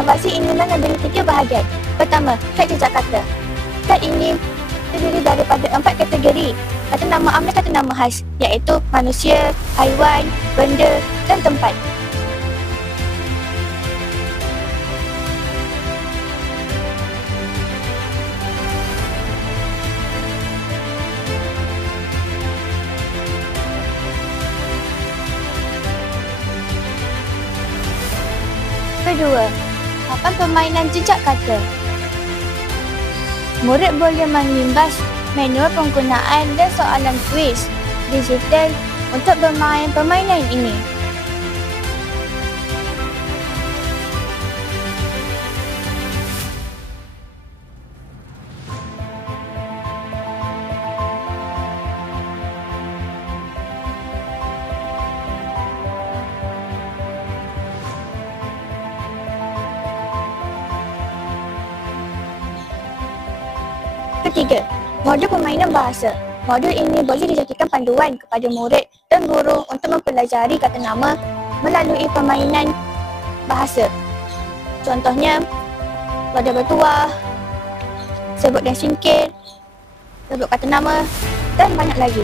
Inovasi ini mengandungi 3 bahagian. Pertama, kad jejak kata. Kad ini terdiri daripada 4 kategori kata nama am dan kata nama khas, iaitu manusia, haiwan, benda dan tempat. Kedua, papan permainan jejak kata. Murid boleh mengimbas manual penggunaan dan soalan kuis digital untuk bermain permainan ini. Ketiga, modul permainan bahasa. Modul ini boleh dijadikan panduan kepada murid dan guru untuk mempelajari kata nama melalui permainan bahasa. Contohnya, wadah bertuah, sebut dan singkir, sebut kata nama dan banyak lagi.